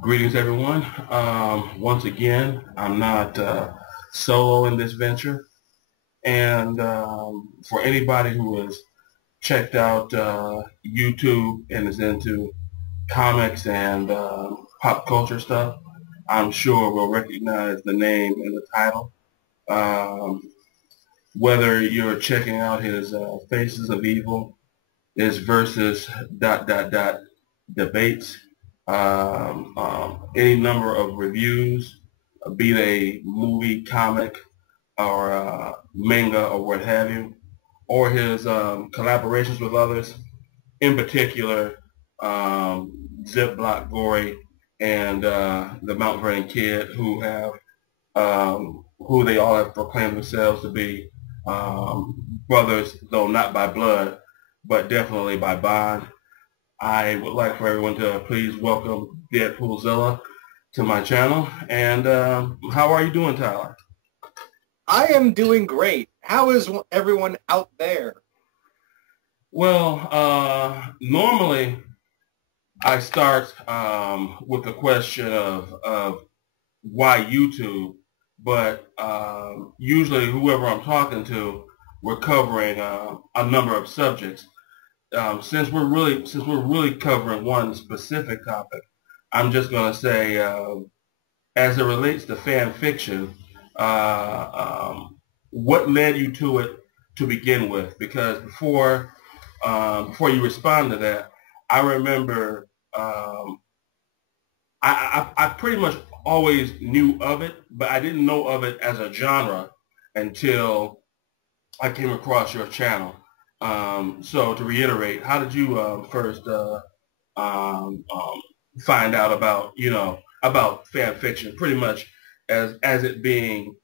Greetings, everyone. Once again, I'm not solo in this venture. And for anybody who has checked out YouTube and is into comics and pop culture stuff, I'm sure will recognize the name and the title. Um, whether you're checking out his Faces of Evil, his versus debates, any number of reviews, be they movie, comic, or manga, or what have you, or his collaborations with others, in particular, Zip Block Gory and the Mount Vernon Kid, who they all have proclaimed themselves to be brothers, though not by blood, but definitely by bond. I would like for everyone to please welcome DeadpoolZilla to my channel. And how are you doing, Tyler? I am doing great. How is everyone out there? Well, normally I start with the question of why YouTube, but usually whoever I'm talking to, we're covering a number of subjects. Since we're really covering one specific topic, I'm just going to say, as it relates to fan fiction, what led you to it to begin with? Because before you respond to that, I remember I pretty much always knew of it, but I didn't know of it as a genre until I came across your channel. So to reiterate, how did you first um, um, find out about about fan fiction, pretty much as it being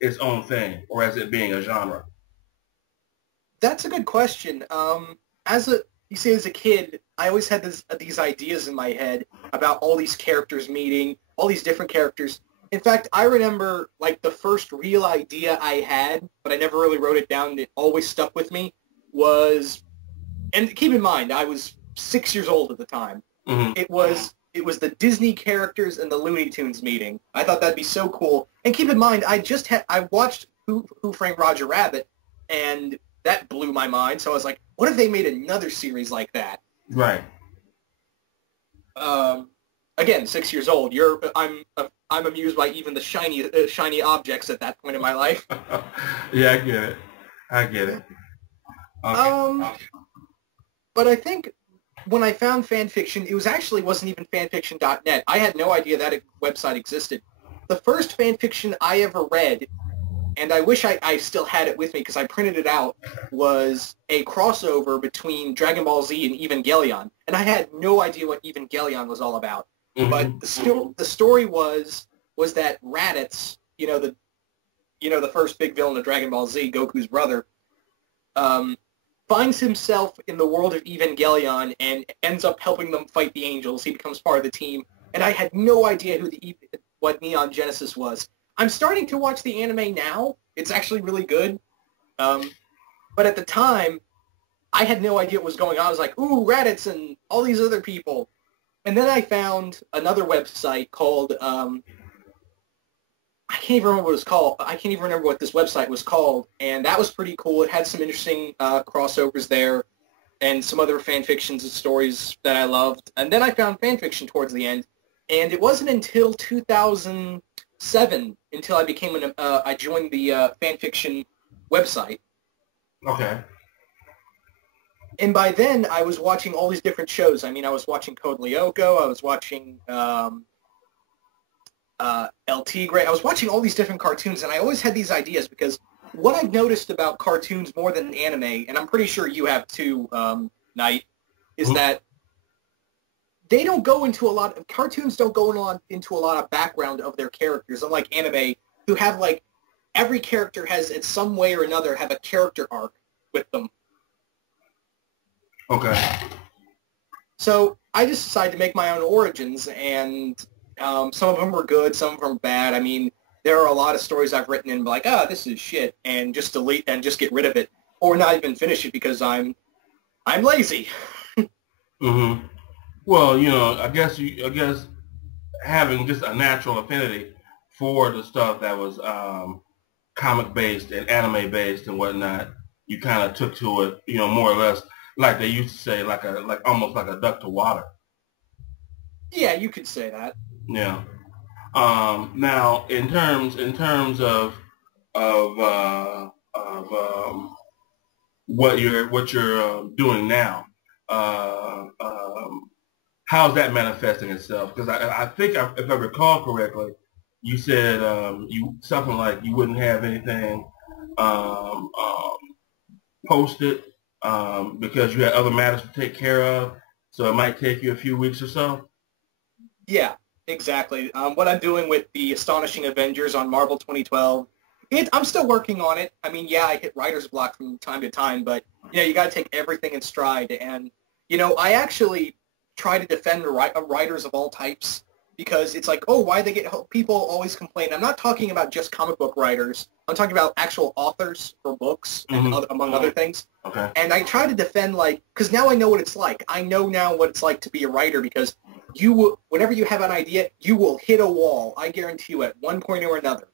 its own thing, or as it being a genre? That's a good question. As a kid, I always had these ideas in my head about all these characters meeting, all these different characters. In fact, I remember like the first real idea I had, but I never really wrote it down. And it always stuck with me. Was, and keep in mind, I was 6 years old at the time. Hmm. It was the Disney characters and the Looney Tunes meeting. I thought that'd be so cool. And keep in mind, I watched Who Framed Roger Rabbit, and that blew my mind. So I was like, what if they made another series like that? Right. Um, Again, 6 years old. I'm amused by even the shiny objects at that point in my life. Yeah, I get it. I get it. Okay. Um, but I think when I found fan fiction, it wasn't even fanfiction.net. I had no idea that website existed. The first fan fiction I ever read, and I wish I still had it with me because I printed it out, was a crossover between Dragon Ball Z and Evangelion. And I had no idea what Evangelion was all about. Hmm. But the story was that Raditz, the first big villain of Dragon Ball Z, Goku's brother, um, finds himself in the world of Evangelion and ends up helping them fight the Angels. He becomes part of the team. And I had no idea what Neon Genesis was. I'm starting to watch the anime now. It's actually really good. But at the time, I had no idea what was going on. I was like, ooh, Raditz and all these other people. And then I found another website called, I can't even remember what it was called. I can't even remember what this website was called. And that was pretty cool. It had some interesting crossovers there and some other fan fictions and stories that I loved. And then I found fan fiction towards the end. And it wasn't until 2007 until I joined the fan fiction website. Okay. And by then, I was watching all these different shows. I mean, I was watching Code Lyoko. I was watching El Tigre. I was watching all these different cartoons, and I always had these ideas because what I've noticed about cartoons more than anime, and I'm pretty sure you have too, Knight, is Mhm. that cartoons don't go into a lot of background of their characters, unlike anime, who have, like, every character has, in some way or another, have a character arc with them. Okay. So I just decided to make my own origins, and some of them were good, some of them were bad. I mean, there are a lot of stories I've written and be like, this is shit, and just delete and just get rid of it, or not even finish it because I'm lazy. Hmm. Well, I guess having just a natural affinity for the stuff that was comic based and anime based and whatnot, you kind of took to it, more or less like they used to say, like almost like a duck to water. Yeah, you could say that. Yeah. Now, in terms of what you're doing now, how's that manifesting itself? Because I think if I recall correctly, you said you something like you wouldn't have anything um, um, posted because you had other matters to take care of, so it might take you a few weeks or so. Yeah, exactly. What I'm doing with the Astonishing Avengers on Marvel 2012, I'm still working on it. I mean, yeah, I hit writer's block from time to time, but you got to take everything in stride. And I actually try to defend writers of all types because it's like, oh, why they get people always complain. I'm not talking about just comic book writers. I'm talking about actual authors for books and among other things. Okay. And I try to defend because now I know what it's like. I know now what it's like to be a writer because whenever you have an idea, you will hit a wall. I guarantee you at one point or another.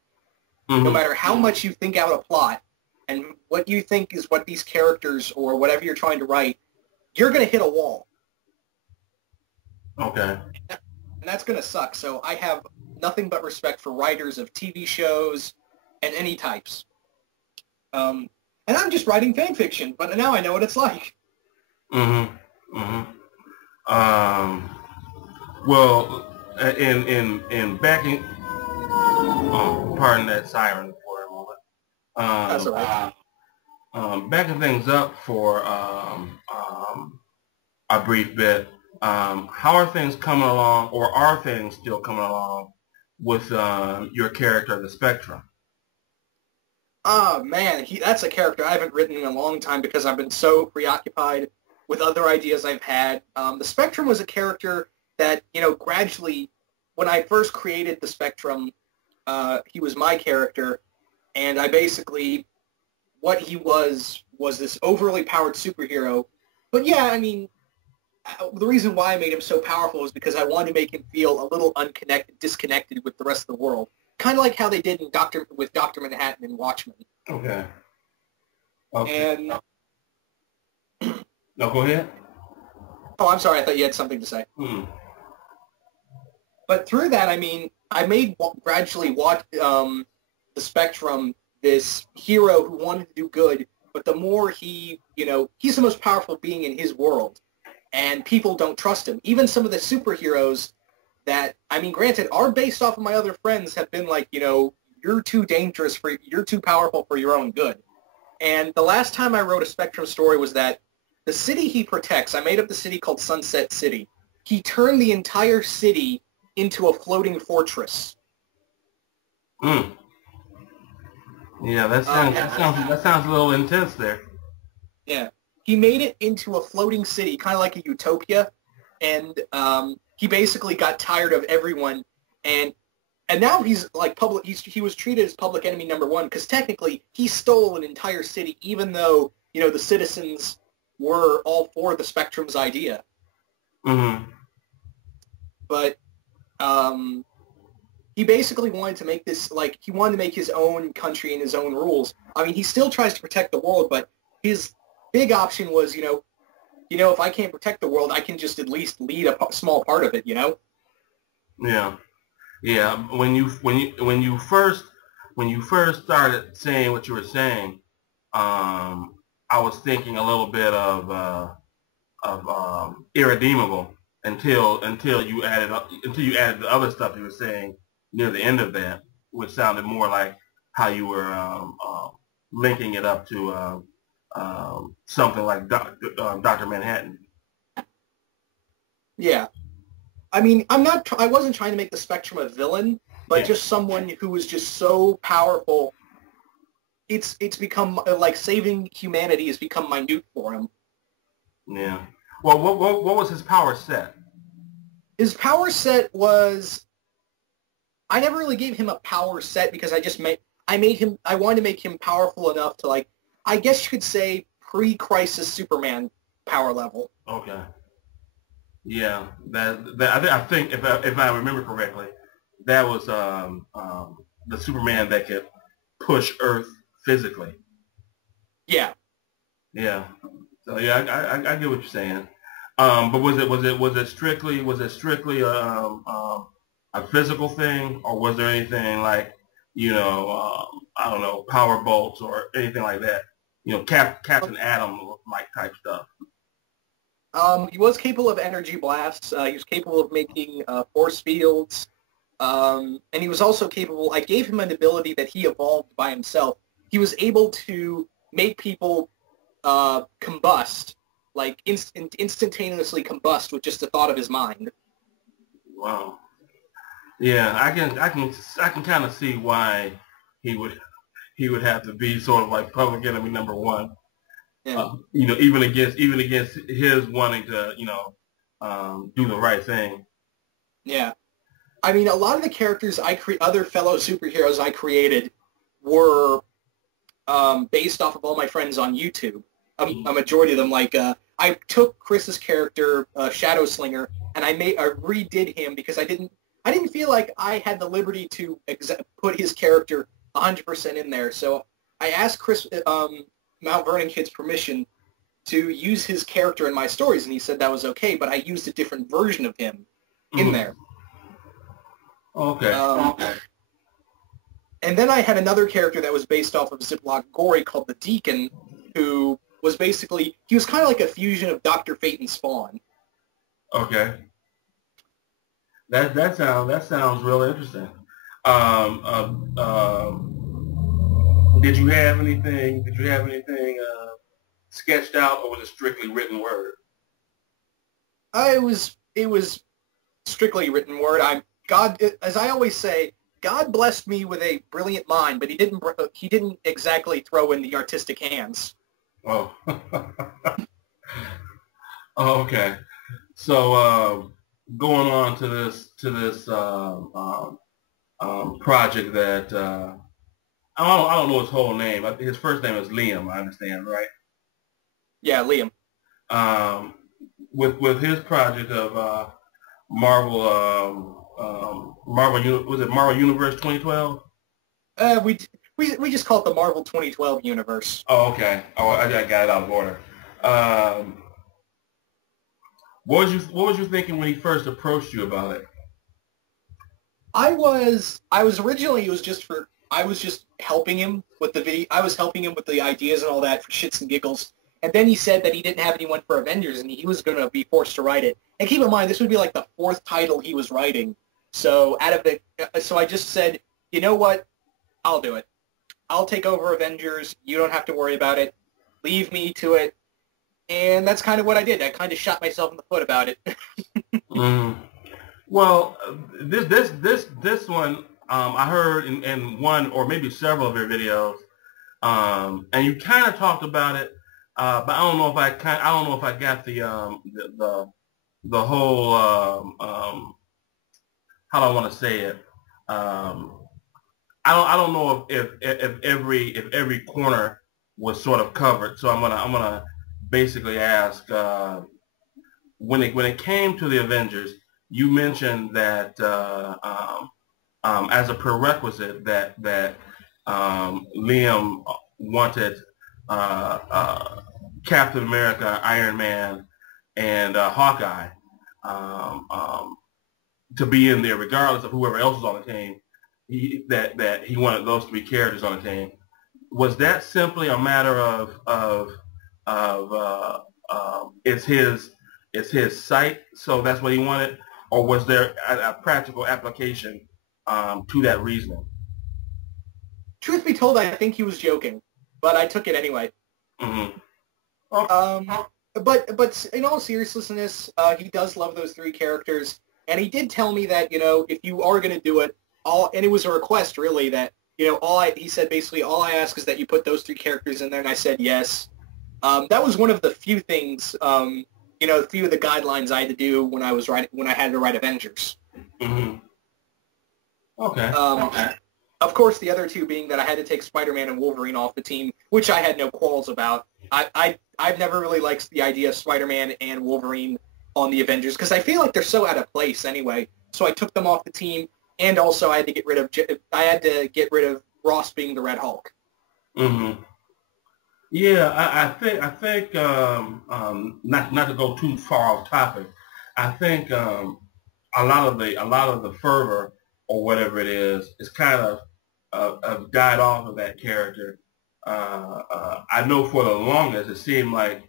No matter how much you think out a plot and what you think is what these characters or whatever you're trying to write, you're going to hit a wall. Okay. And that's going to suck. So I have nothing but respect for writers of TV shows and any types. And I'm just writing fan fiction, but now I know what it's like. Well, in backing, pardon that siren for a moment. That's all right. Backing things up for a brief bit. How are things coming along, or are things still coming along with your character, the Spectrum? Oh, man, that's a character I haven't written in a long time because I've been so preoccupied with other ideas I've had. The Spectrum was a character that, gradually, when I first created the Spectrum, he was my character, and I basically, what he was this overly powered superhero. But yeah, I mean, the reason why I made him so powerful is because I wanted to make him feel a little disconnected with the rest of the world. Kind of like how they did with Dr. Manhattan and Watchmen. Okay. And no, go ahead. Oh, I'm sorry. I thought you had something to say. But through that, I mean, I made gradually the Spectrum this hero who wanted to do good, but the more he's the most powerful being in his world, and people don't trust him. Even some of the superheroes that, I mean, granted, are based off of my other friends have been like, you're too dangerous you're too powerful for your own good. And the last time I wrote a Spectrum story was that the city he protects, I made up the city called Sunset City. He turned the entire city into a floating fortress. Yeah, that sounds a little intense there. Yeah. He made it into a floating city, kind of like a utopia, and he basically got tired of everyone, and now he's like public. He was treated as public enemy number one because technically he stole an entire city, even though the citizens were all for the Spectrum's idea. But he basically wanted to make this he wanted to make his own country and his own rules. I mean, he still tries to protect the world, but his big option was, if I can't protect the world, I can just at least lead a small part of it, Yeah. When you first started saying what you were saying, I was thinking a little bit of irredeemable until you added the other stuff you were saying near the end of that, which sounded more like how you were linking it up to something like Dr. Manhattan. Yeah. I mean, I wasn't trying to make the Spectrum a villain, but just someone who was just so powerful. It's become like saving humanity has become minute for him. Yeah. Well, what was his power set? His power set was, I never really gave him a power set because I wanted to make him powerful enough to I guess you could say pre-Crisis Superman power level. Okay. Yeah, I think if I remember correctly, that was the Superman that could push Earth physically. Yeah. Yeah. So yeah, I get what you're saying. But was it strictly a physical thing, or was there anything like, I don't know, power bolts or anything like that? Captain Atom like type stuff. He was capable of energy blasts. He was capable of making force fields. And he was also capable, I gave him an ability that he evolved by himself. He was able to make people combust, like instantaneously combust with just the thought of his mind. Wow. Yeah, I can kind of see why he would he would have to be sort of like public enemy number one. Yeah. Even against his wanting to, do the right thing. Yeah. I mean, a lot of the characters other fellow superheroes I created were based off of all my friends on YouTube. A majority of them, like I took Chris's character, Shadow Slinger, and I redid him because I didn't feel like I had the liberty to put his character 100% in there. So I asked Chris Mount Vernon Kid's permission to use his character in my stories, and he said that was okay. But I used a different version of him in there. Okay. And then I had another character that was based off of Ziploc Gory called the Deacon, who was basically, he was kind of like a fusion of Dr. Fate and Spawn. Okay. That sounds really interesting. Did you have anything sketched out, or was it strictly written word? It was strictly written word. God, as I always say, God blessed me with a brilliant mind, but he didn't exactly throw in the artistic hands. Oh. Oh, okay. So going on to this project that I don't know his whole name. His first name is Liam. I understand, right? Yeah, Liam. With his project of Marvel, was it Marvel Universe 2012? We just call it the Marvel 2012 universe. Oh, okay. Oh, I got it out of order. What was you thinking when he first approached you about it? I was originally, I was just helping him with the video. I was helping him with the ideas and all that for shits and giggles. And then he said that he didn't have anyone for Avengers and he was going to be forced to write it. And keep in mind, this would be like the 4th title he was writing. So so I just said, you know what? I'll do it. I'll take over Avengers. You don't have to worry about it. Leave me to it. And that's kind of what I did. I kind of shot myself in the foot about it. Well, this one I heard in one or maybe several of your videos, and you kind of talked about it, but I don't know if I got the whole how do I want to say it. I don't know if every corner was sort of covered. So I'm gonna basically ask, when it came to the Avengers, you mentioned that as a prerequisite that Liam wanted Captain America, Iron Man, and Hawkeye to be in there, regardless of whoever else was on the team. That he wanted those 3 characters on the team. Was that simply a matter of it's his site, so that's what he wanted, or was there a practical application to that reasoning? Truth be told, I think he was joking, but I took it anyway. Mm-hmm. But in all seriousness, he does love those 3 characters, and he did tell me that, if you are going to do it, and it was a request really that, he said basically all I ask is that you put those 3 characters in there, and I said yes. That was one of the few things, a few of the guidelines I had to do when I had to write Avengers. Mm-hmm. Okay. Okay. Of course, the other 2 being that I had to take Spider-Man and Wolverine off the team, which I had no quarrels about. I've never really liked the idea of Spider-Man and Wolverine on the Avengers because I feel like they're so out of place anyway. So I took them off the team, and also I had to get rid of Ross being the Red Hulk. Mm-hmm. Yeah, I think not to go too far off topic. I think a lot of the fervor or whatever it is kind of died off of that character. I know for the longest it seemed like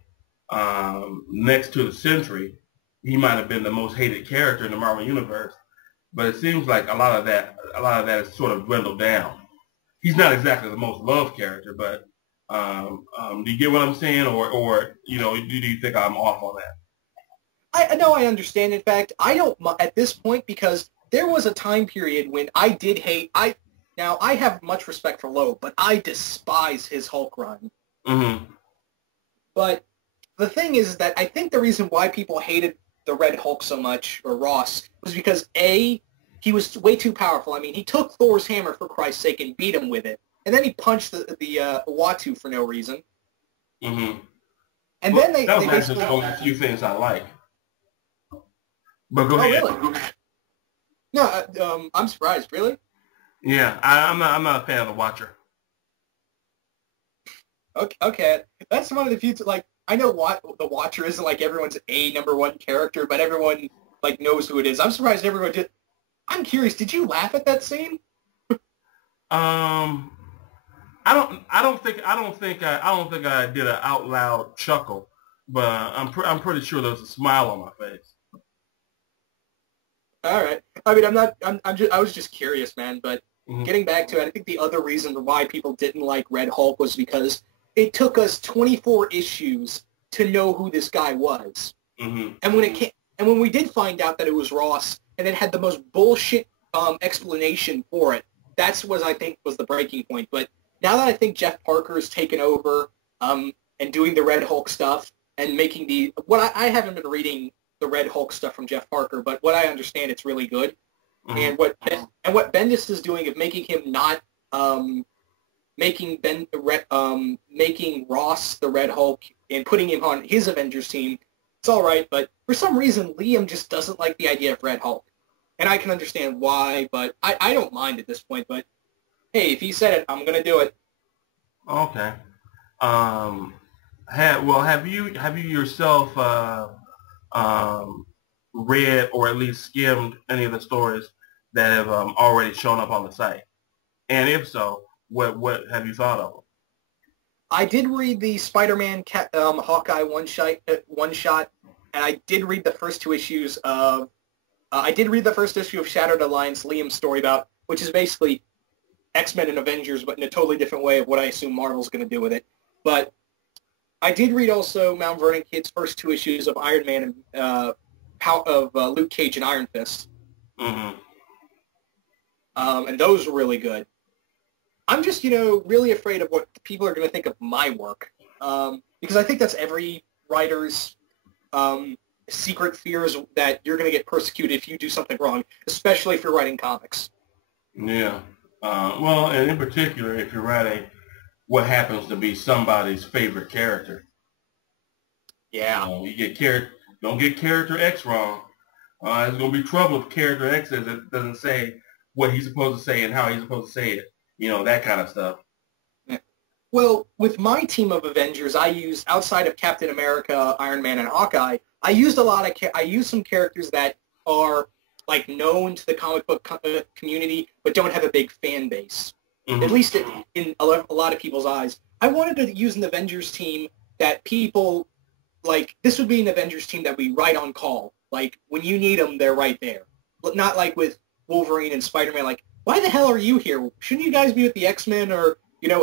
next to the Sentry, he might have been the most hated character in the Marvel Universe. But it seems like a lot of that has sort of dwindled down. He's not exactly the most loved character, but do you get what I'm saying, or do you think I'm off on that? I know I understand. In fact, I don't at this point because there was a time period when I did hate. Now I have much respect for Loeb, but I despise his Hulk run. Mm-hmm. But the thing is that I think the reason why people hated the Red Hulk so much, or Ross, was because A, he was way too powerful. I mean, he took Thor's hammer, for Christ's sake, and beat him with it. And then he punched the Uatu for no reason. Mm-hmm. And then they basically a few things I like. But go ahead. Really? No, I'm surprised. Really? Yeah, I'm not a fan of the Watcher. Okay. That's one of the few. Like, I know the Watcher isn't like everyone's #1 character, but everyone like knows who it is. I'm surprised everyone did. I'm curious. Did you laugh at that scene? I don't think I did an out loud chuckle, but I'm pretty sure there was a smile on my face. All right. I mean, I was just curious, man. But Mm-hmm. getting back to it, I think the other reason why people didn't like Red Hulk was because it took us 24 issues to know who this guy was. Mm-hmm. And when we did find out that it was Ross, and it had the most bullshit explanation for it, that's what I think was the breaking point. But now that I think Jeff Parker's taken over and doing the Red Hulk stuff and making I haven't been reading the Red Hulk stuff from Jeff Parker, but what I understand, it's really good. Mm-hmm. And what Bendis is doing of making him not making Ross the Red Hulk and putting him on his Avengers team, it's all right. But for some reason, Liam just doesn't like the idea of Red Hulk. And I can understand why, but I don't mind at this point. But hey, if he said it, I'm gonna do it. Okay. Have you yourself read or at least skimmed any of the stories that have already shown up on the site? And if so, what have you thought of them? I did read the Spider-Man Hawkeye one shot, and I did read the first 2 issues of. I did read the first issue of Shattered Alliance, Liam's story about, which is basically X-Men and Avengers, but in a totally different way of what I assume Marvel's going to do with it. But I did read also Mount Vernon Kid's first 2 issues of Iron Man and Luke Cage and Iron Fist. Mm-hmm. And those were really good. I'm just, really afraid of what people are going to think of my work. Because I think that's every writer's secret fears, that you're going to get persecuted if you do something wrong, especially if you're writing comics. Yeah. Well, and in particular, if you're writing what happens to be somebody's favorite character. Yeah. Don't get character X wrong. There's going to be trouble if character X doesn't say what he's supposed to say and how he's supposed to say it. That kind of stuff. Well, with my team of Avengers, I use, outside of Captain America, Iron Man, and Hawkeye, I used some characters that are like known to the comic book community, but don't have a big fan base. Mm-hmm. At least in a lot of people's eyes. I wanted to use an Avengers team that people like. This would be an Avengers team that we write on call. Like when you need them, they're right there. But not like with Wolverine and Spider-Man. Like, why the hell are you here? Shouldn't you guys be with the X-Men or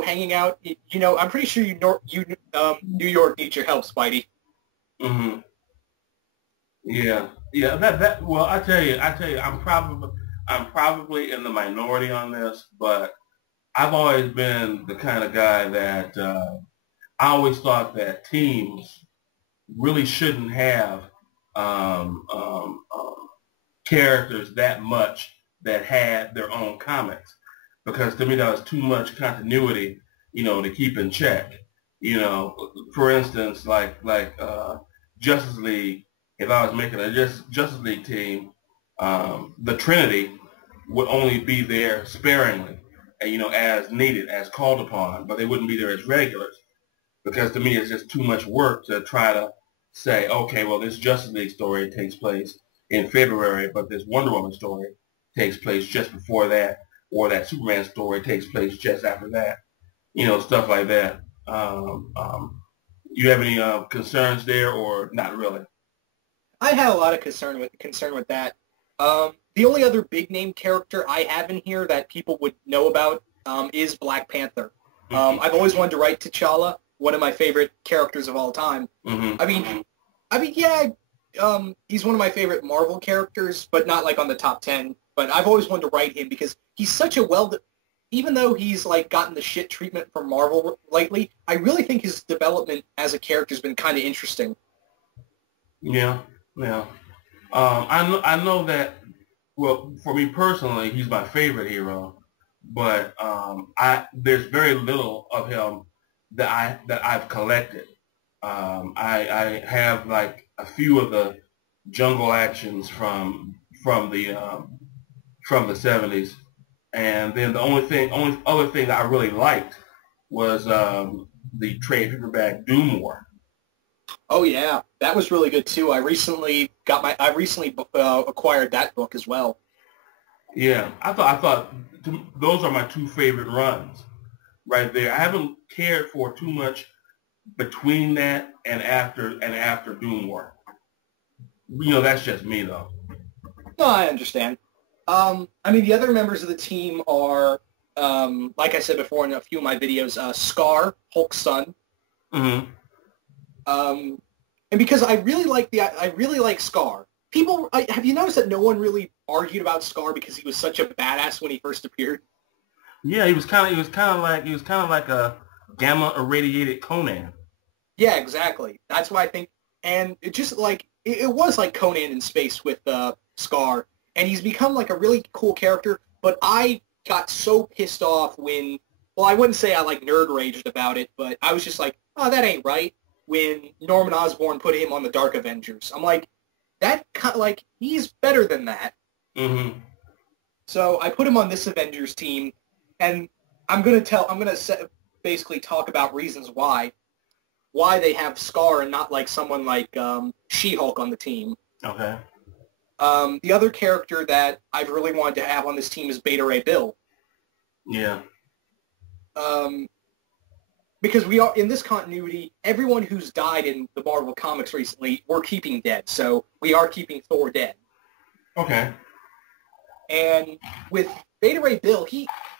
hanging out? I'm pretty sure New York needs your help, Spidey. Mm-hmm. Yeah. Well, I tell you, I'm probably in the minority on this, but I've always been the kind of guy that I always thought that teams really shouldn't have characters that much that had their own comics, because to me that was too much continuity, to keep in check. For instance, like Justice League if I was making a Justice League team, the Trinity would only be there sparingly, and as needed, as called upon, but they wouldn't be there as regulars because to me it's just too much work to try to say, okay, well this Justice League story takes place in February, but this Wonder Woman story takes place just before that, or that Superman story takes place just after that, stuff like that. You have any concerns there, or not really? I had a lot of concern with that. The only other big name character I have in here that people would know about is Black Panther. I've always wanted to write T'Challa, one of my favorite characters of all time. Mm-hmm. Yeah, he's one of my favorite Marvel characters, but not like on the top 10. But I've always wanted to write him because he's such a even though he's like gotten the shit treatment from Marvel lately, I really think his development as a character has been kind of interesting. Yeah, yeah. I know that. Well, for me personally, he's my favorite hero, but there's very little of him that I've collected. I have like a few of the jungle actions from the 70s, and then the only other thing that I really liked was the trade paperback Doom War. Oh yeah, that was really good too. I recently acquired that book as well. Yeah, I thought those are my two favorite runs right there. I haven't cared for too much between that and after Doom War. That's just me though. No, I understand. The other members of the team are, like I said before in a few of my videos, Scar, Hulk's son. Mm-hmm. And because I really like Scar. Have you noticed that no one really argued about Scar because he was such a badass when he first appeared? Yeah, he was kind of like a gamma irradiated Conan. Yeah, exactly. That's why I think, and it just like it was like Conan in space with Scar, and he's become like a really cool character. But I got so pissed off when, well, I wouldn't say I like nerd raged about it, but I was just like, oh, that ain't right. When Norman Osborn put him on the Dark Avengers, I'm like, he's better than that. Mm-hmm. So I put him on this Avengers team, and I'm gonna basically talk about reasons why they have Scar and not like someone like She-Hulk on the team. Okay. The other character that I've really wanted to have on this team is Beta Ray Bill. Yeah. Because we are in this continuity, everyone who's died in the Marvel comics recently, we're keeping dead. So we are keeping Thor dead. Okay. And with Beta Ray Bill,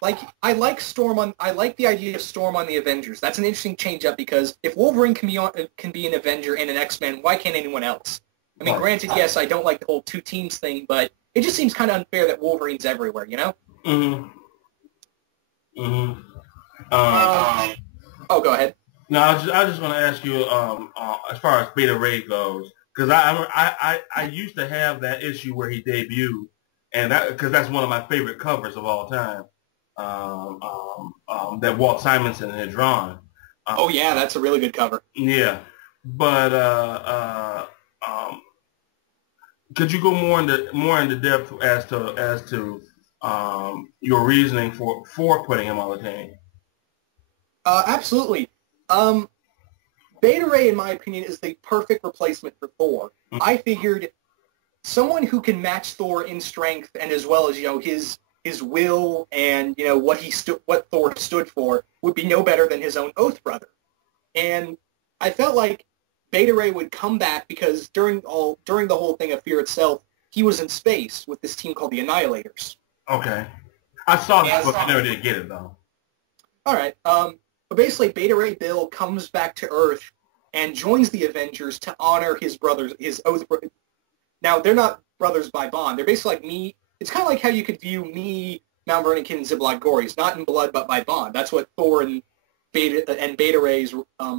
I like the idea of Storm on the Avengers. That's an interesting change up because if Wolverine can be an Avenger and an X-Men, why can't anyone else? I mean, granted, yes, I don't like the whole two teams thing, but it just seems kind of unfair that Wolverine's everywhere, you know? Mm-hmm. Mm-hmm. Oh, go ahead. No, I just want to ask you, as far as Beta Ray goes, because I used to have that issue where he debuted, and because that's one of my favorite covers of all time, that Walt Simonson had drawn. Oh yeah, that's a really good cover. Yeah, but could you go more into depth as to your reasoning for putting him on the team? Absolutely. Beta Ray, in my opinion, is the perfect replacement for Thor. Mm-hmm. I figured someone who can match Thor in strength and as well as his will and what Thor stood for would be no better than his own Oath brother. And I felt like Beta Ray would come back because during the whole thing of Fear itself, he was in space with this team called the Annihilators. Okay, I saw this book. I never did get it though. All right. But basically, Beta Ray Bill comes back to Earth and joins the Avengers to honor his brothers, his Oath brothers. Now, they're not brothers by bond. They're basically like me. It's kind of like how you could view me, Mount Vernon, and Ziblatt Gories, not in blood but by bond. That's what Thor and Beta Ray's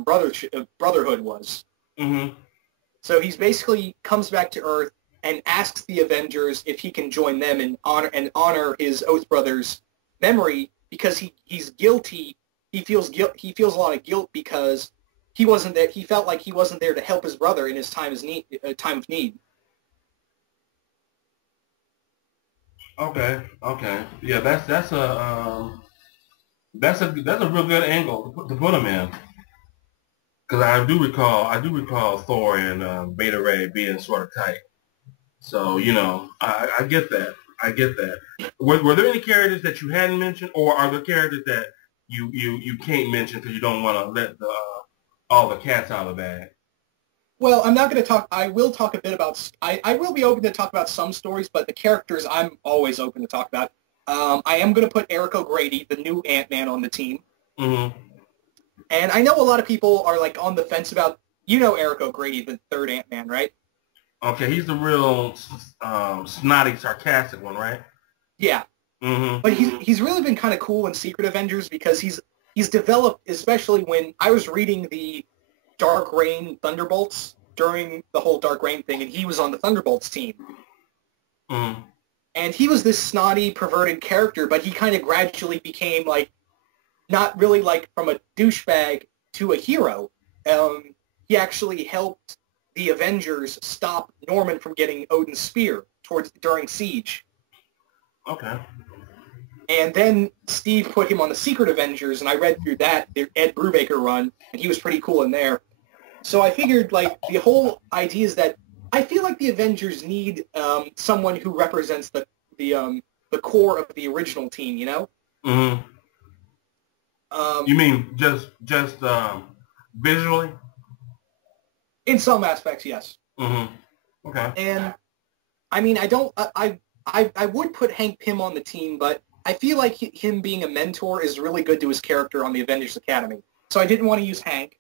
brotherhood was. Mm-hmm. So he's basically comes back to Earth and asks the Avengers if he can join them and honor his Oath brothers' memory because he's guilty. He feels a lot of guilt because he wasn't there. He felt like he wasn't there to help his brother in his time of need. Okay, okay, yeah, that's a real good angle to put him in. Because I do recall Thor and Beta Ray being sort of tight. So I get that. I get that. Were there any characters that you hadn't mentioned, or are there characters that you can't mention because you don't want to let all the cats out of the bag? Well, I'm not going to talk. I will talk a bit about. I will be open to talk about some stories, but the characters I'm always open to talk about. I am going to put Eric O'Grady, the new Ant-Man, on the team. Mm-hmm. And I know a lot of people are like on the fence about, Eric O'Grady, the third Ant-Man, right? Okay, he's the real snotty, sarcastic one, right? Yeah. Mm-hmm. But he's really been kind of cool in Secret Avengers because he's developed, especially when I was reading the Dark Reign Thunderbolts during the whole Dark Reign thing, and he was on the Thunderbolts team. Mm-hmm. And he was this snotty, perverted character, but he kind of gradually became like, not really like from a douchebag to a hero. He actually helped the Avengers stop Norman from getting Odin's spear during Siege. Okay. And then Steve put him on the Secret Avengers, and I read through that, the Ed Brubaker run, and he was pretty cool in there. So I figured, like, the whole idea is that I feel like the Avengers need someone who represents the core of the original team, you know? Mm-hmm. You mean just visually? In some aspects, yes. Mm-hmm. Okay. And I mean, I would put Hank Pym on the team, but I feel like him being a mentor is really good to his character on the Avengers Academy. So I didn't want to use Hank.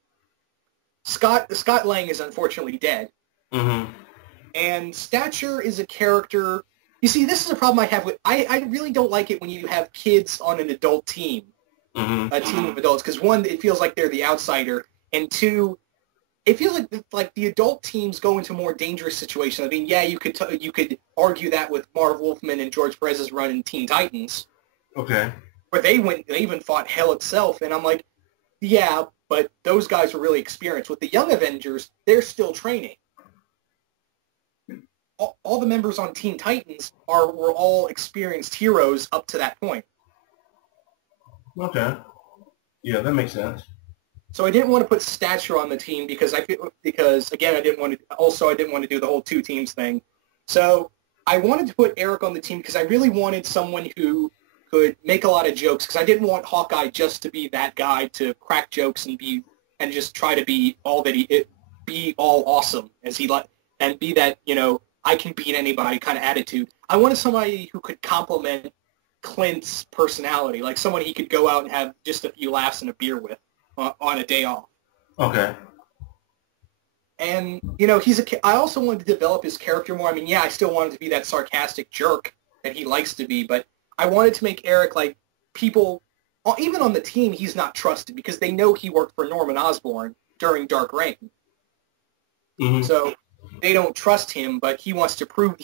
Scott Lang is unfortunately dead. Mm-hmm. And Stature is a character. You see, this is a problem I have with. I really don't like it when you have kids on an adult team. Mm-hmm. A team of adults, because one, it feels like they're the outsider, and two, it feels like the adult teams go into more dangerous situations. I mean, yeah, you could argue that with Marv Wolfman and George Perez's run in Teen Titans. Okay. But they even fought hell itself, and I'm like, yeah, but those guys were really experienced. With the Young Avengers, they're still training. All the members on Teen Titans were all experienced heroes up to that point. Okay. Yeah, that makes sense. So I didn't want to put Stature on the team because again, I didn't want to do the whole two teams thing. So I wanted to put Eric on the team because I really wanted someone who could make a lot of jokes, because I didn't want Hawkeye just to be that guy to crack jokes and just try to be all awesome and be that, I can beat anybody kind of attitude. I wanted somebody who could complement Clint's personality, like someone he could go out and have just a few laughs and a beer with on a day off. Okay. And, I also wanted to develop his character more. I mean, yeah, I still wanted to be that sarcastic jerk that he likes to be, but I wanted to make Eric, like, people, even on the team, he's not trusted because they know he worked for Norman Osborn during Dark Reign. Mm-hmm. So they don't trust him, but he wants to prove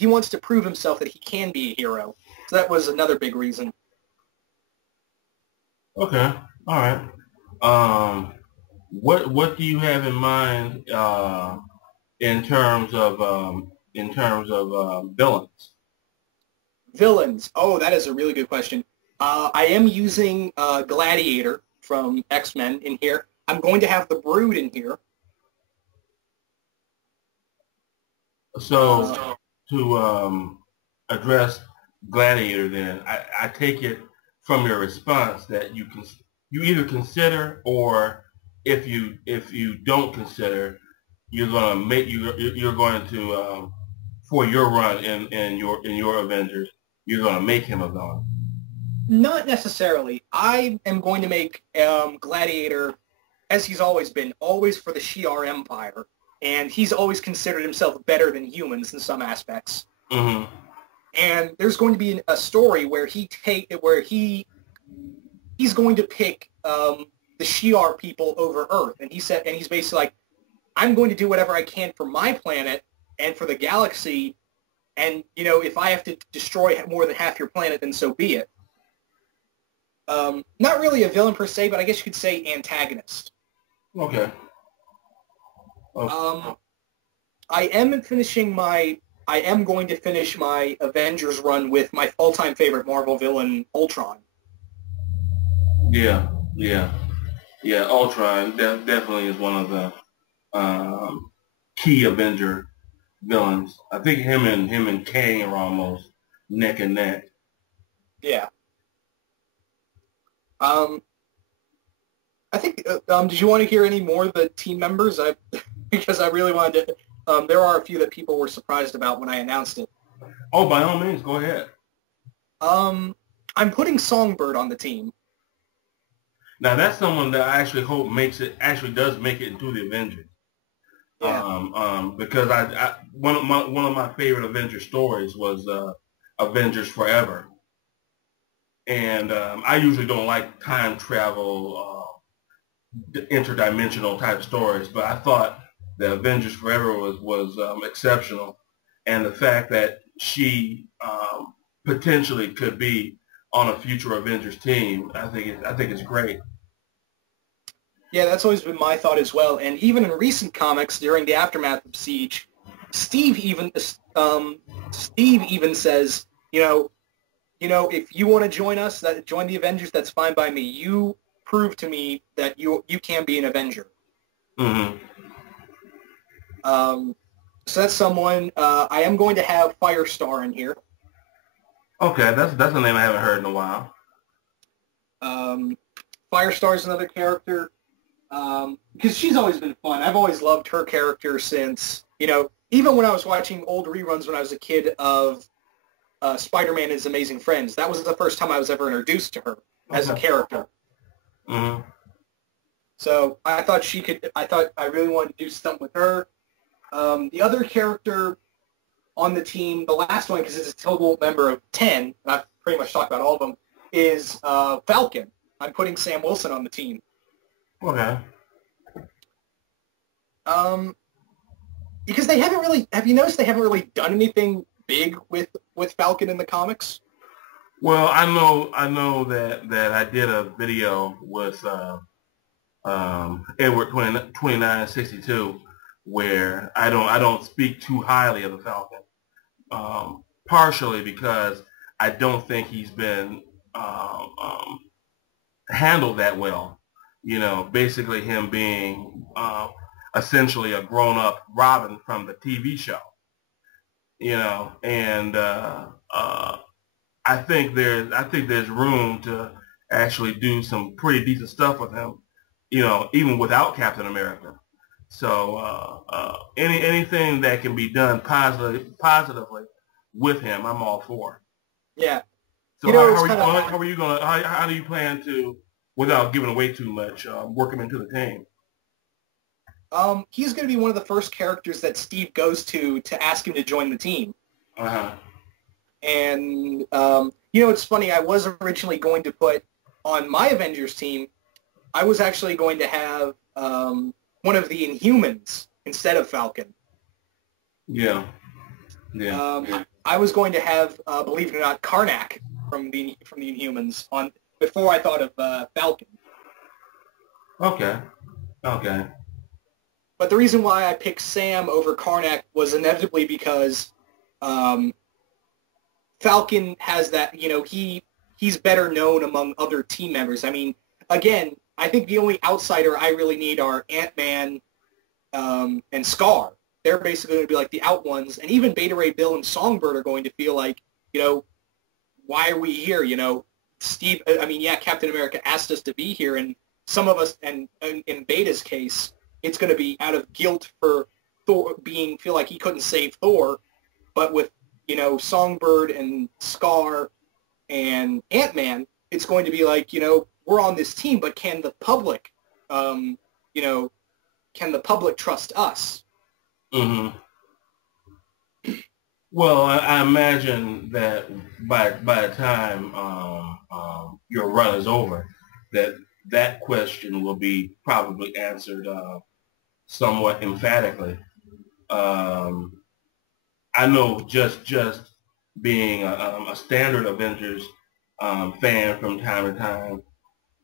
himself that he can be a hero. So that was another big reason. Okay. All right. What do you have in mind in terms of villains? Villains. Oh, that is a really good question. I am using Gladiator from X-Men in here. I'm going to have the Brood in here. So to address Gladiator, then I take it from your response that you either consider, or if you don't consider, you're going to for your run in your Avengers, you're going to make him a villain. Not necessarily. I am going to make Gladiator, as he's always been, always for the Shi'ar Empire, and he's always considered himself better than humans in some aspects. Mm-hmm. And there's going to be a story where he's going to pick the Shi'ar people over Earth, and he's basically like, I'm going to do whatever I can for my planet and for the galaxy, and if I have to destroy more than half your planet, then so be it. Not really a villain per se, but I guess you could say antagonist. Okay. Um, I am going to finish my Avengers run with my all-time favorite Marvel villain, Ultron. Yeah, yeah, yeah. Ultron definitely is one of the key Avenger villains. I think him and Kang are almost neck and neck. Yeah. Um, I think. Did you want to hear any more of the team members? Because I really wanted to. There are a few that people were surprised about when I announced it. Oh, by all means, go ahead. I'm putting Songbird on the team. Now that's someone that I actually hope actually does make it into the Avengers. Yeah. Because one of my favorite Avenger stories was Avengers Forever, and I usually don't like time travel, interdimensional type stories, but I thought that Avengers Forever was exceptional, and the fact that she potentially could be on a future Avengers team, I think it's great. Yeah, that's always been my thought as well. And even in recent comics, during the aftermath of Siege, Steve even says, if you want to join us, join the Avengers, that's fine by me. You prove to me that you can be an Avenger. Mm-hmm. So that's someone. I am going to have Firestar in here. Okay, that's a name I haven't heard in a while. Firestar is another character. Because she's always been fun. I've always loved her character since, even when I was watching old reruns when I was a kid of Spider-Man and His Amazing Friends. That was the first time I was ever introduced to her as a character. Mm-hmm. So I thought I really wanted to do something with her. The other character on the team, the last one, because it's a total member of 10, and I've pretty much talked about all of them, is Falcon. I'm putting Sam Wilson on the team. Okay. Because they haven't really, have you noticed they haven't really done anything big with Falcon in the comics? Well, I know that I did a video with Edward 2962 where I don't speak too highly of the Falcon. Partially because I don't think he's been handled that well. Basically him being essentially a grown-up Robin from the TV show. And I think there's room to actually do some pretty decent stuff with him. Even without Captain America. So anything that can be done positively with him, I'm all for. Yeah. So how do you plan to, without giving away too much, work him into the team? He's going to be one of the first characters that Steve goes to ask him to join the team. Uh-huh. And, it's funny, I was originally going to put on my Avengers team, I was actually going to have one of the Inhumans instead of Falcon. Yeah. Yeah. I was going to have, believe it or not, Karnak from the Inhumans on before I thought of Falcon. Okay. But the reason why I picked Sam over Karnak was inevitably because Falcon has that, he's better known among other team members. I mean, again, I think the only outsider I really need are Ant-Man and Scar. They're basically going to be like the out ones. And even Beta Ray Bill and Songbird are going to feel like, why are we here? Steve, Captain America asked us to be here, and some of us, and in Beta's case, it's going to be out of guilt for Thor feel like he couldn't save Thor, but with, Songbird and Scar and Ant-Man, it's going to be like, we're on this team, but can the public, trust us? Mm-hmm. Well, I imagine that by the time your run is over, that question will be probably answered somewhat emphatically. I know just being a standard Avengers fan from time to time,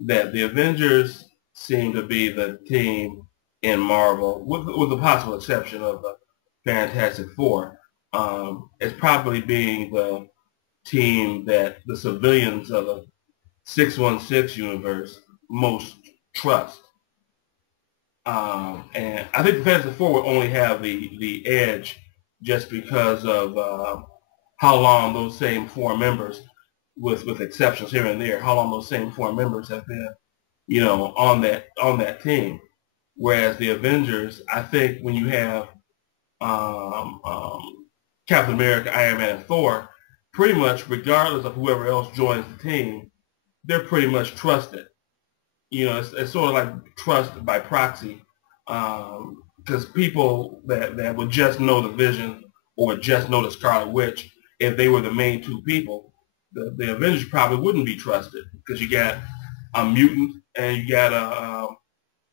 that the Avengers seem to be the team in Marvel, with the possible exception of the Fantastic Four, as probably being the team that the civilians of the 616 universe most trust. And I think the Fantastic Four would only have the edge just because of how long those same four members, with exceptions here and there, how long those same four members have been, on that team. Whereas the Avengers, I think when you have um, um, Captain America, Iron Man, and Thor, pretty much regardless of whoever else joins the team, they're pretty much trusted. It's sort of like trust by proxy, because people that would just know the Vision or just know the Scarlet Witch, if they were the main two people, the Avengers probably wouldn't be trusted because you got a mutant and you got a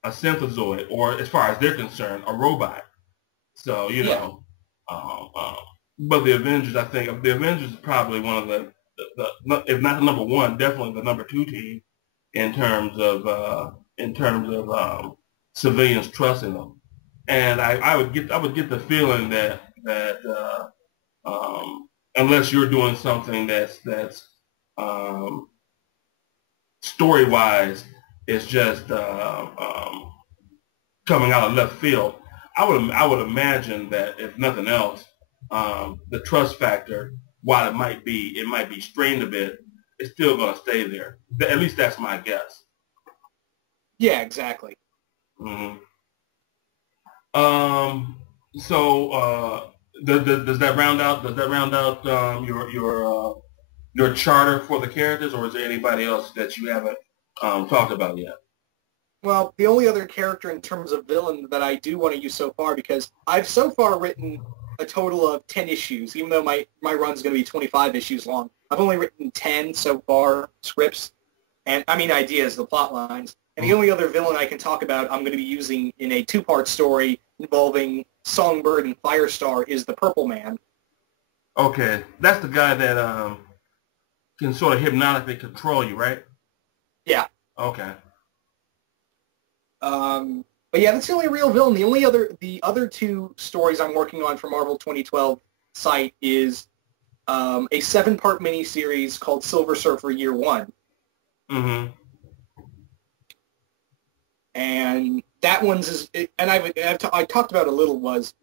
synthezoid, or as far as they're concerned, a robot. So Yeah. but the Avengers, I think the Avengers is probably one of the if not the number one, definitely the number two team in terms of civilians trusting them. And I would get the feeling that unless you're doing something that's story wise, it's just coming out of left field. I would imagine that if nothing else, the trust factor, while it might be strained a bit, it's still going to stay there. At least that's my guess. Yeah, exactly. hmm So does that round out your charter for the characters, or is there anybody else that you haven't talked about yet? Well, the only other character in terms of villain that I do want to use so far, because I've so far written a total of 10 issues, even though my run's going to be 25 issues long. I've only written 10 so far, scripts, and I mean ideas, the plot lines. And the only other villain I can talk about I'm going to be using in a two-part story involving Songbird and Firestar is the Purple Man. Okay, that's the guy that can sort of hypnotically control you, right? Yeah. Okay. But yeah, that's the only real villain. The other two stories I'm working on for Marvel 2012 site is a 7-part miniseries called Silver Surfer Year One. Mm-hmm. And that one's and I talked about it a little, was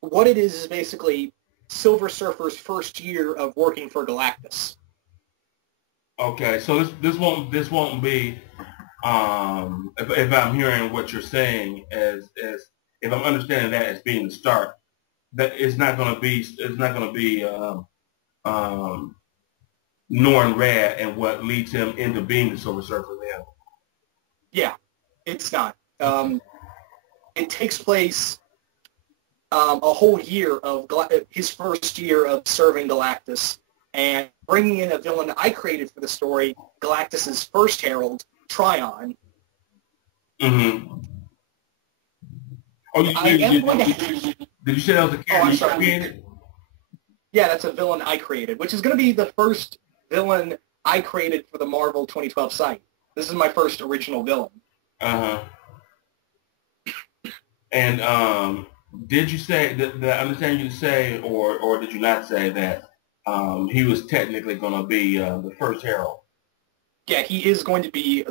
what it is basically Silver Surfer's first year of working for Galactus. Okay, so this won't be if I'm hearing what you're saying as if I'm understanding that as being the start, that it's not gonna be Norrin Rad and what leads him into being the Silver Surfer then. Yeah, it's not. It takes place a whole year of his first year of serving Galactus, and bringing in a villain I created for the story, Galactus's first herald, Tryon. Mm-hmm. Oh, did you say that was a character you created? Yeah, that's a villain I created, which is going to be the first villain I created for the Marvel 2012 site. This is my first original villain. Uh-huh. And did you say that I understand you say, or did you not say that he was technically going to be the first herald? Yeah, he is going to be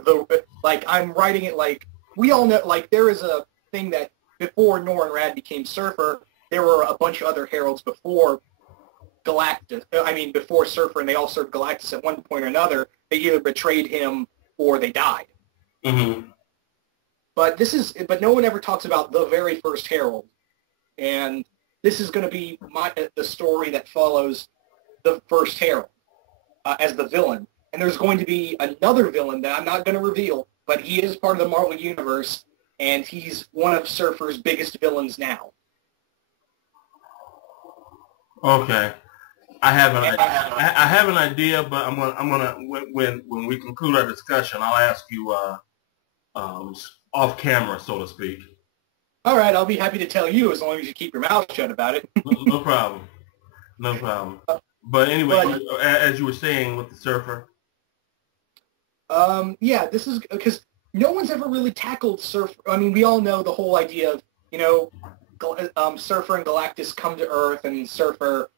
I'm writing it like, we all know, like, there is a thing that before Norrin Rad became Surfer, there were a bunch of other heralds before Galactus, before Surfer, and they all served Galactus at one point or another. They either betrayed him or they died. Mm-hmm. But no one ever talks about the very first herald, and this is going to be the story that follows the first herald as the villain. And there's going to be another villain that I'm not going to reveal, but he is part of the Marvel Universe, and he's one of Surfer's biggest villains now. Okay. I have an idea, but I'm gonna when we conclude our discussion, I'll ask you off camera, so to speak. All right, I'll be happy to tell you as long as you keep your mouth shut about it. No problem. No problem. But anyway, as you were saying with the Surfer. Yeah, this is because no one's ever really tackled Surfer. I mean, we all know the whole idea of, Surfer and Galactus come to Earth, and Surfer,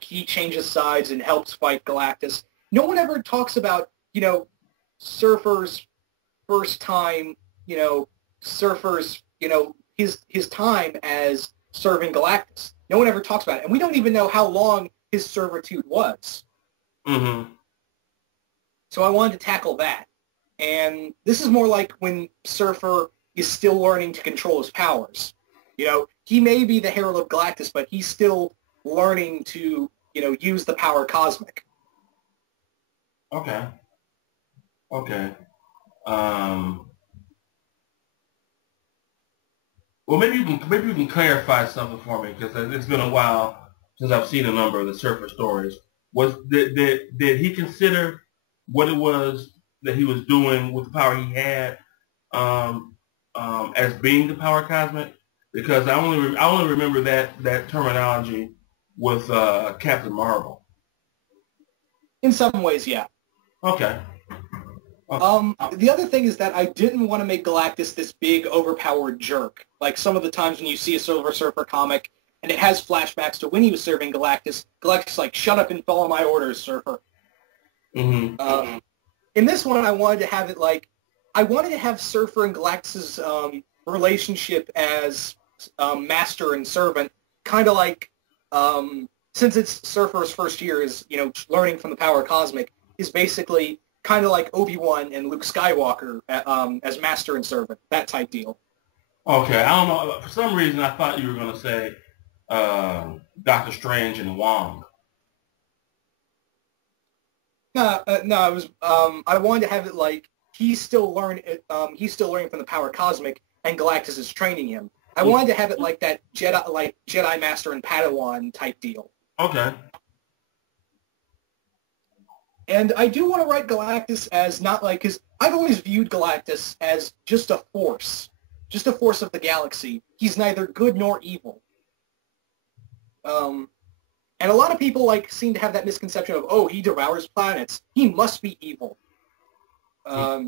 he changes sides and helps fight Galactus. No one ever talks about, Surfer's first time, Surfer's, his time as serving Galactus. No one ever talks about it. And we don't even know how long his servitude was. Mm-hmm. So I wanted to tackle that. And this is more like when Surfer is still learning to control his powers. He may be the Herald of Galactus, but he's still learning to, use the power cosmic. Okay. Well, maybe you can clarify something for me, because it's been a while since I've seen a number of the Surfer stories. Did he consider what it was that he was doing with the power he had as being the power cosmic? Because I only remember that terminology with Captain Marvel. In some ways, yeah. Okay. The other thing is that I didn't want to make Galactus this big, overpowered jerk. Like some of the times when you see a Silver Surfer comic, and it has flashbacks to when he was serving Galactus, Galactus like, shut up and follow my orders, Surfer. Mm-hmm. In this one, I wanted to have it like, I wanted to have Surfer and Galactus's relationship as master and servant, kind of like, since it's Surfer's first year is, learning from the power cosmic, is basically kind of like Obi-Wan and Luke Skywalker as master and servant, that type deal. Okay, I don't know. For some reason, I thought you were going to say Doctor Strange and Wong. No, it was. I wanted to have it like he's still learning from the power cosmic, and Galactus is training him. I wanted to have it like that Jedi Master and Padawan type deal. Okay. And I do want to write Galactus as not like, because I've always viewed Galactus as just a force of the galaxy. He's neither good nor evil. And a lot of people seem to have that misconception of, oh, he devours planets, he must be evil. But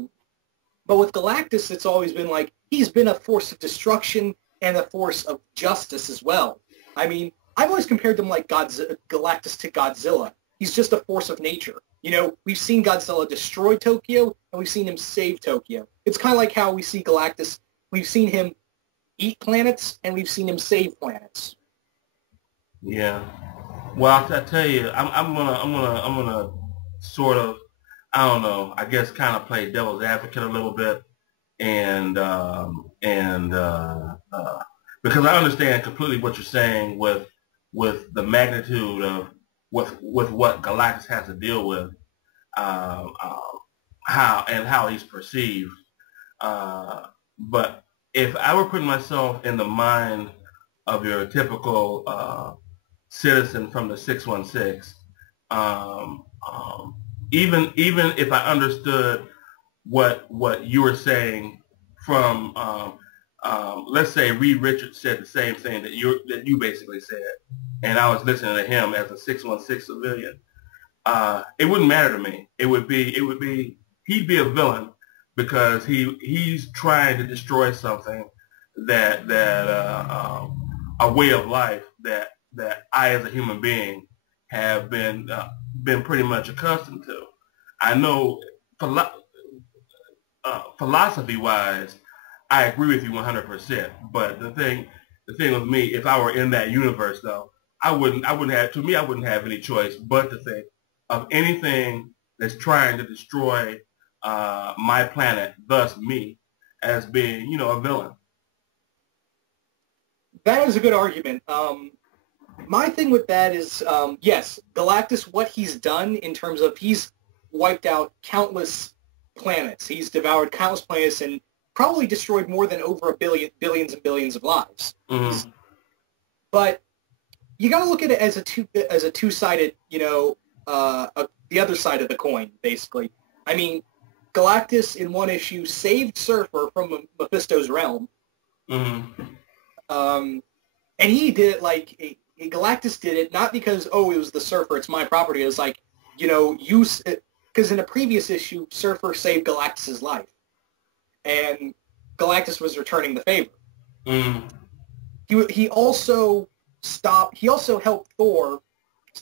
with Galactus, it's always been like, he's been a force of destruction and a force of justice as well. I mean, I've always compared him like Galactus to Godzilla. He's just a force of nature. We've seen Godzilla destroy Tokyo, and we've seen him save Tokyo. It's kind of like how we see Galactus. We've seen him eat planets, and we've seen him save planets. Yeah. Well, I tell you, I'm gonna sort of, I don't know, I guess kind of play devil's advocate a little bit, and because I understand completely what you're saying with the magnitude of with what Galactus has to deal with, how he's perceived. But if I were putting myself in the mind of your typical citizen from the 616, even if I understood what you were saying from, let's say Reed Richards said the same thing that you basically said, and I was listening to him as a 616 civilian, it wouldn't matter to me. He'd be a villain because he's trying to destroy something that a way of life that I as a human being have been pretty much accustomed to. I know philosophy-wise, I agree with you 100%. But the thing with me, if I were in that universe, though, I wouldn't have any choice but to think of anything that's trying to destroy my planet, thus me, as being, a villain. That is a good argument. My thing with that is, yes, Galactus, what he's done in terms of he's wiped out countless planets. He's devoured countless planets and probably destroyed more than over billions and billions of lives. Mm-hmm. But you got to look at it as a two-sided, the other side of the coin, basically. I mean, Galactus in one issue saved Surfer from Mephisto's realm. Mm-hmm. And he did it Galactus did it not because, oh, it was the Surfer, it's my property. It was like, because in a previous issue, Surfer saved Galactus's life. and Galactus was returning the favor. Mm. He also helped Thor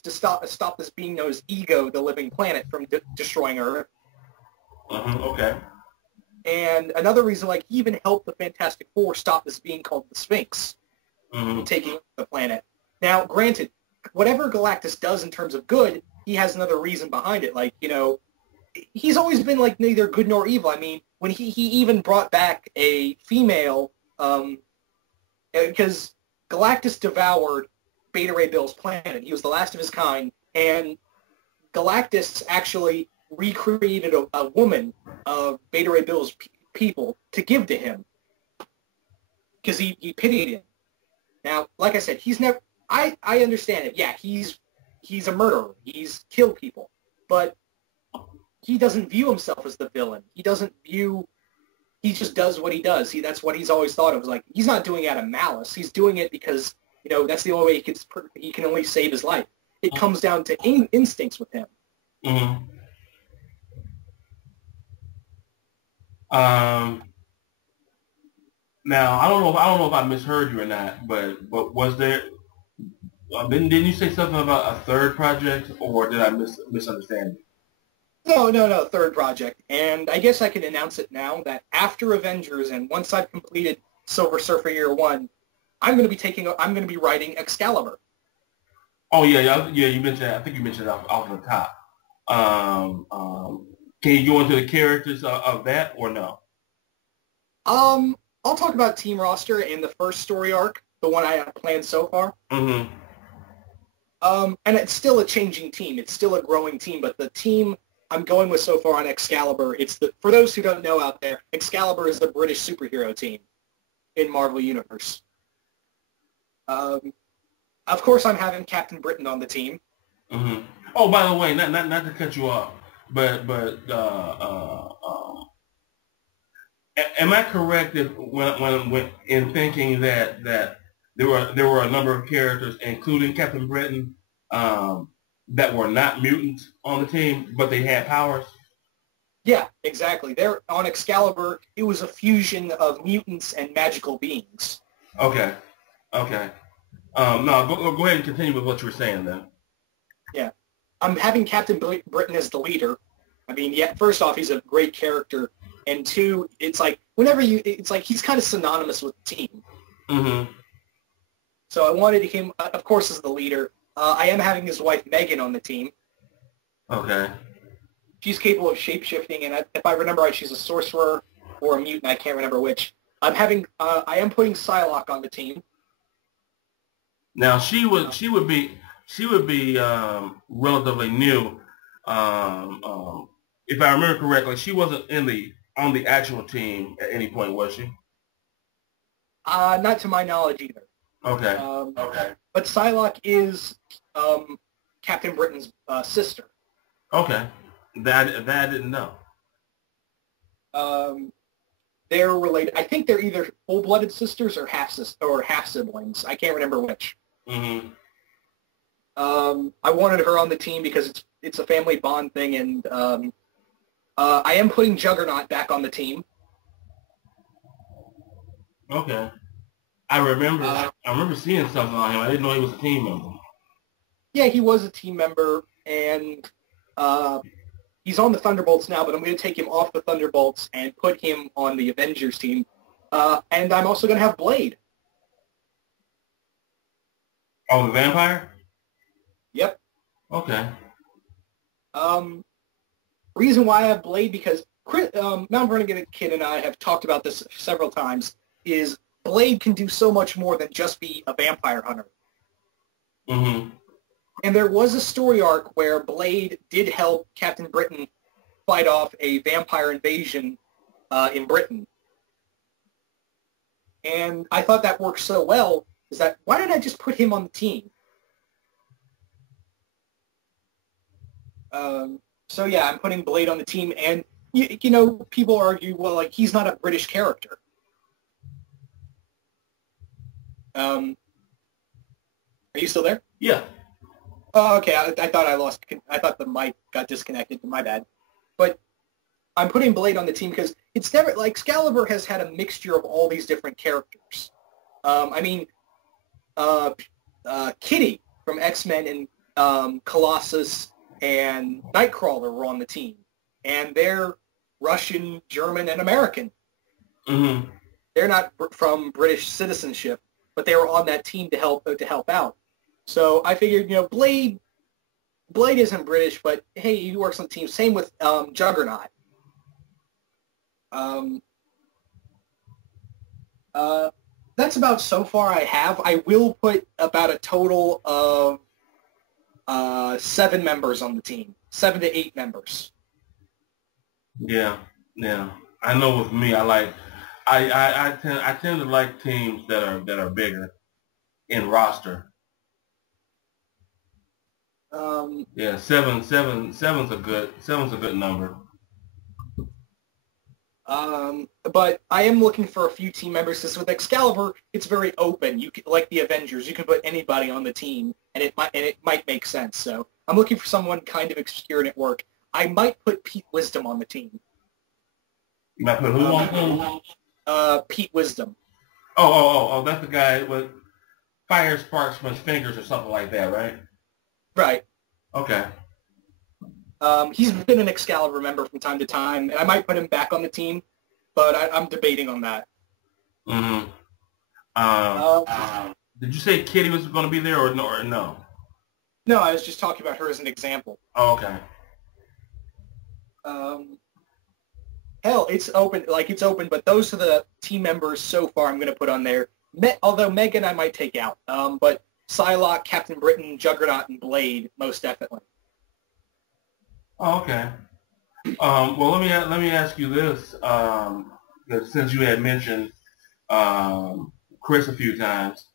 to stop this being known as Ego, the living planet, from destroying Earth. Okay. And another reason, like, he even helped the Fantastic Four stop this being called the Sphinx from taking the planet. Now, granted, whatever Galactus does in terms of good, he has another reason behind it. Like, you know, he's always been, like, neither good nor evil. I mean, when he even brought back a female, because Galactus devoured Beta Ray Bill's planet. He was the last of his kind, and Galactus actually recreated a woman of Beta Ray Bill's people to give to him because he pitied him. Now, like I said, he's never... I understand it. Yeah, he's a murderer. He's killed people. But he doesn't view himself as the villain. He doesn't view... He just does what he does. That's what he's always thought of. Like, he's not doing it out of malice. He's doing it because, you know, that's the only way he can only save his life. It comes down to instincts with him. Mm-hmm. Now I don't know if I misheard you or not, but was there? Didn't you say something about a third project, or did I misunderstand you? No, third project. And I guess I can announce it now that after Avengers and once I've completed Silver Surfer Year 1, I'm going to be writing Excalibur. Oh yeah, you mentioned that. I think you mentioned it off the top. Can you go into the characters of that or no? I'll talk about team roster and the first story arc, the one I have planned so far. Mm-hmm. And it's still a changing team. It's still a growing team, but the team I'm going with so far on Excalibur, for those who don't know out there, Excalibur is the British superhero team in Marvel Universe. Of course, I'm having Captain Britain on the team. Mm-hmm. Oh, by the way, not to cut you off, but am I correct if when in thinking that there were a number of characters, including Captain Britain, that were not mutants on the team, but they had powers? Yeah, exactly. There on Excalibur, it was a fusion of mutants and magical beings. Okay. No, go ahead and continue with what you were saying then. Yeah. I'm having Captain Britain as the leader. I mean, yeah, first off, he's a great character. And two, it's like, it's like he's kind of synonymous with the team. Mm-hmm. So I wanted him, of course, as the leader. I am having his wife, Megan, on the team. Okay. She's capable of shape-shifting, and if I remember right, she's a sorcerer or a mutant. I can't remember which. I am putting Psylocke on the team. Now, she would be relatively new. If I remember correctly, she wasn't on the actual team at any point, was she? Not to my knowledge either. Okay. But Psylocke is Captain Britain's sister. Okay. That I didn't know. They're related. I think they're either full-blooded sisters or half siblings. I can't remember which. Mm-hmm. I wanted her on the team because it's a family bond thing, and I am putting Juggernaut back on the team. Okay. I remember seeing something on him. I didn't know he was a team member. Yeah, he was a team member, and he's on the Thunderbolts now, but I'm going to take him off the Thunderbolts and put him on the Avengers team. And I'm also going to have Blade. Oh, the vampire? Yep. Okay. Reason why I have Blade, because Mount Vernon Kid and I have talked about this several times, is Blade can do so much more than just be a vampire hunter. Mm-hmm. And there was a story arc where Blade did help Captain Britain fight off a vampire invasion in Britain. And I thought that worked so well, is that why didn't I just put him on the team? So yeah, I'm putting Blade on the team, and you know, people argue, well, like, he's not a British character. Are you still there? Yeah. Oh, okay. I thought I thought the mic got disconnected. My bad. But I'm putting Blade on the team because it's never like Excalibur has had a mixture of all these different characters. I mean, Kitty from X-Men and Colossus and Nightcrawler were on the team, and they're Russian, German, and American. Mm-hmm. They're not from British citizenship, but they were on that team to help out. So I figured, Blade isn't British, but hey, he works on the team. Same with Juggernaut. That's about so far I have. I will put about a total of 7 members on the team, 7 to 8 members. Yeah, yeah. I know with me, I tend to like teams that are bigger in roster. Yeah, seven's a good number. But I am looking for a few team members because with Excalibur, it's very open. You can, like the Avengers, you can put anybody on the team, and it might make sense. So I'm looking for someone kind of obscure and at work. I might put Pete Wisdom on the team. You might put who on? Pete Wisdom. Oh, that's the guy with fire sparks from his fingers or something like that, right? Right. Okay. He's been an Excalibur member from time to time, and I might put him back on the team, but I'm debating on that. Mm-hmm. Did you say Kitty was going to be there or no? No, I was just talking about her as an example. Oh, okay. Hell, it's open, but those are the team members so far I'm going to put on there. Although Megan I might take out, but Psylocke, Captain Britain, Juggernaut, and Blade most definitely. Oh, okay. Well, let me ask you this, since you had mentioned Chris a few times,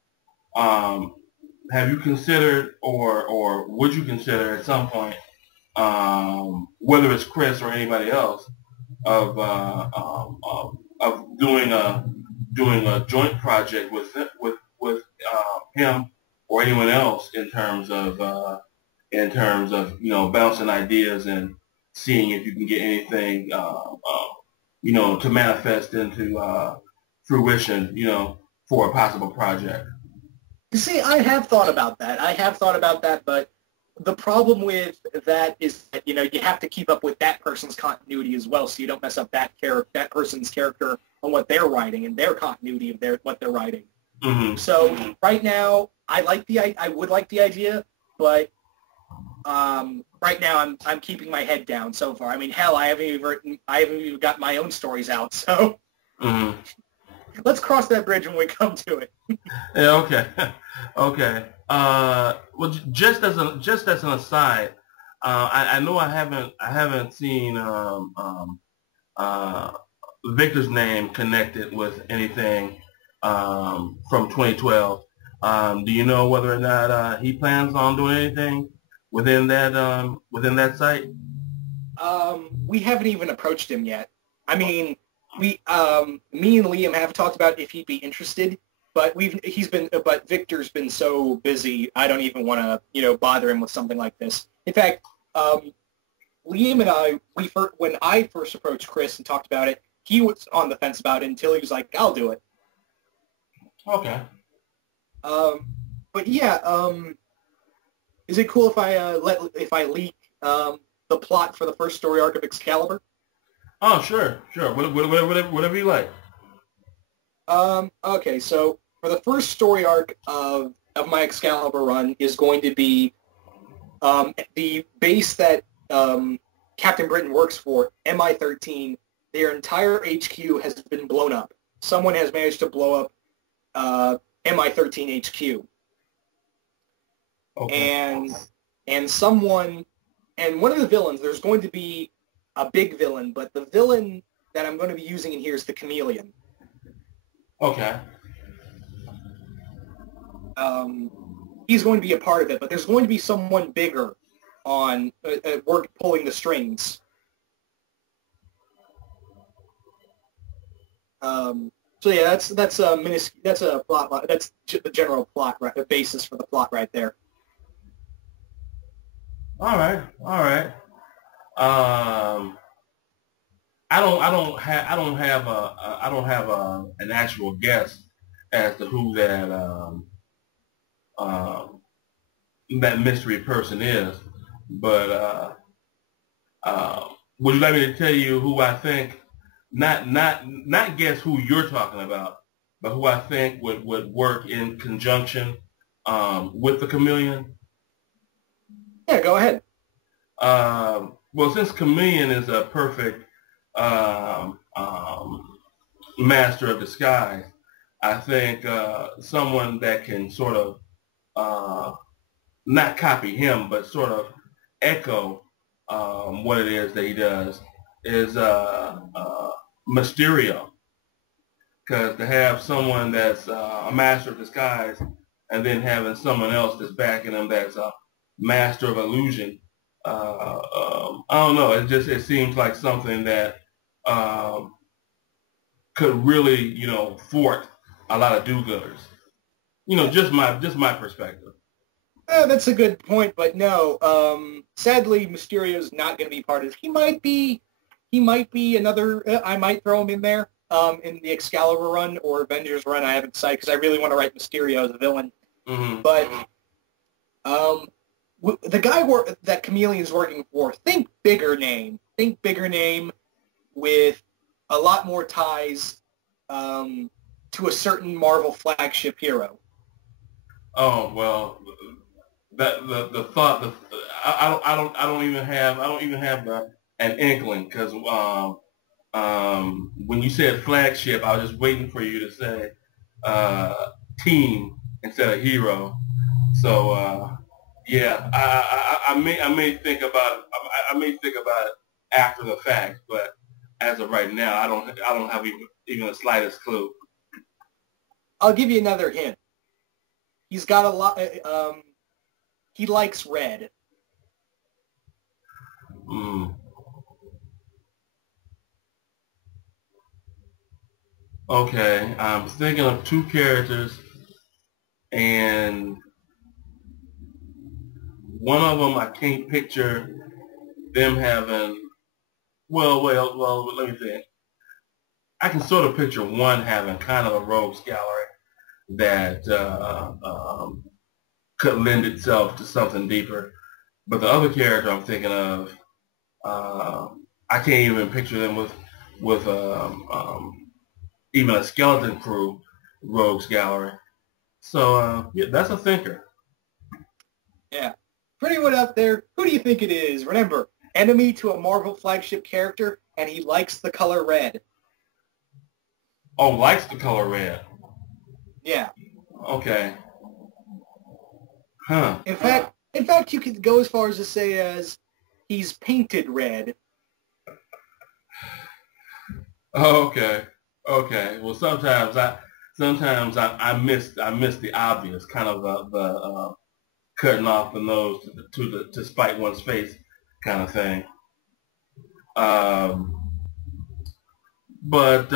have you considered or would you consider at some point, whether it's Chris or anybody else, of doing a joint project with him or anyone else in terms of bouncing ideas and seeing if you can get anything to manifest into fruition for a possible project. You see, I have thought about that. But the problem with that is that, you have to keep up with that person's continuity as well, so you don't mess up that person's character on what they're writing and their continuity of what they're writing. Mm-hmm. So right now, I would like the idea, but right now I'm keeping my head down so far. I mean, hell, I haven't even got my own stories out. So mm-hmm. Let's cross that bridge when we come to it. Yeah. Okay. Okay. Well, just as an aside, I know I haven't seen Victor's name connected with anything from 2012. Do you know whether or not he plans on doing anything within that site? We haven't even approached him yet. I mean, me and Liam have talked about if he'd be interested, but but Victor's been so busy, I don't even want to, bother him with something like this. In fact, Liam and I, when I first approached Chris and talked about it, he was on the fence about it until he was like, "I'll do it." Okay. But yeah, is it cool if I leak the plot for the first story arc of Excalibur? Oh, sure. Whatever you like. Okay, so for the first story arc of my Excalibur run is going to be the base that Captain Britain works for, MI-13. Their entire HQ has been blown up. Someone has managed to blow up MI-13 HQ. Okay. And one of the villains, there's going to be a big villain, but the villain that I'm going to be using in here is the Chameleon. Okay. He's going to be a part of it, but there's going to be someone bigger on work pulling the strings. So yeah, that's a plot. That's the general plot, right? The basis for the plot right there. All right. I don't have an actual guess as to who uh, that mystery person is, but would you like me to tell you who I think? Not guess who you're talking about, but who I think would work in conjunction with the chameleon. Yeah, go ahead. Well, since chameleon is a perfect um, um, master of disguise, I think someone that can sort of uh, not copy him, but sort of echo what it is that he does is Mysterio. Because to have someone that's a master of disguise and then having someone else that's backing him that's a master of illusion, I don't know. It seems like something that um, could really thwart a lot of do-gooders. Just my perspective. That's a good point, but no. Sadly, Mysterio's not going to be part of it. He might be another. I might throw him in there. In the Excalibur run or Avengers run, I haven't decided because I really want to write Mysterio as a villain. Mm-hmm. But the guy that Chameleon's working for, think bigger name. Think bigger name with a lot more ties to a certain Marvel flagship hero. Oh well, that the thought the I don't even have an inkling because when you said flagship, I was just waiting for you to say team instead of hero. So yeah, I may think about I may think about it after the fact, but as of right now, I don't have even the slightest clue. I'll give you another hint. He's got a lot. He likes red. Mm. Okay, I'm thinking of two characters, and one of them I can't picture them having. Well. Let me think. I can sort of picture one having kind of a rogues gallery that could lend itself to something deeper. But the other character I'm thinking of, uh, I can't even picture them with even a skeleton crew rogues gallery. So yeah, that's a thinker. Yeah. For anyone out there, who do you think it is? Remember, enemy to a Marvel flagship character, and he likes the color red. Oh, likes the color red. Yeah. Okay. Huh. In fact, you could go as far as to say as he's painted red. Oh, okay. Okay. Well, sometimes I miss the obvious kind of the cutting off the nose to spite one's face kind of thing. Um, but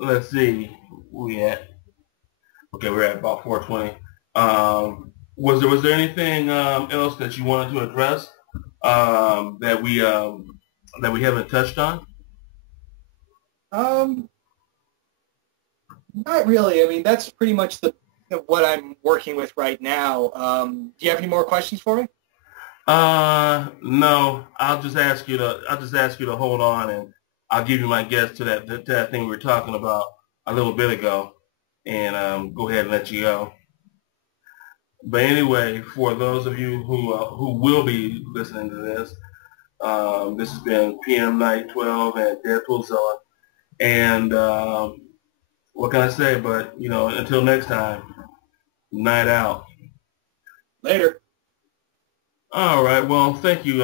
let's see. We at okay. We're at about 4:20. Was there anything else that you wanted to address that we haven't touched on? Um, Not really. I mean, that's pretty much what I'm working with right now. Do you have any more questions for me? No. I'll just ask you to hold on, and I'll give you my guess to that thing we were talking about a little bit ago, and go ahead and let you go. But anyway, for those of you who will be listening to this, this has been PM Night 12 at DeadpoolZilla, and what can I say? But until next time, night out. Later. All right. Well, thank you.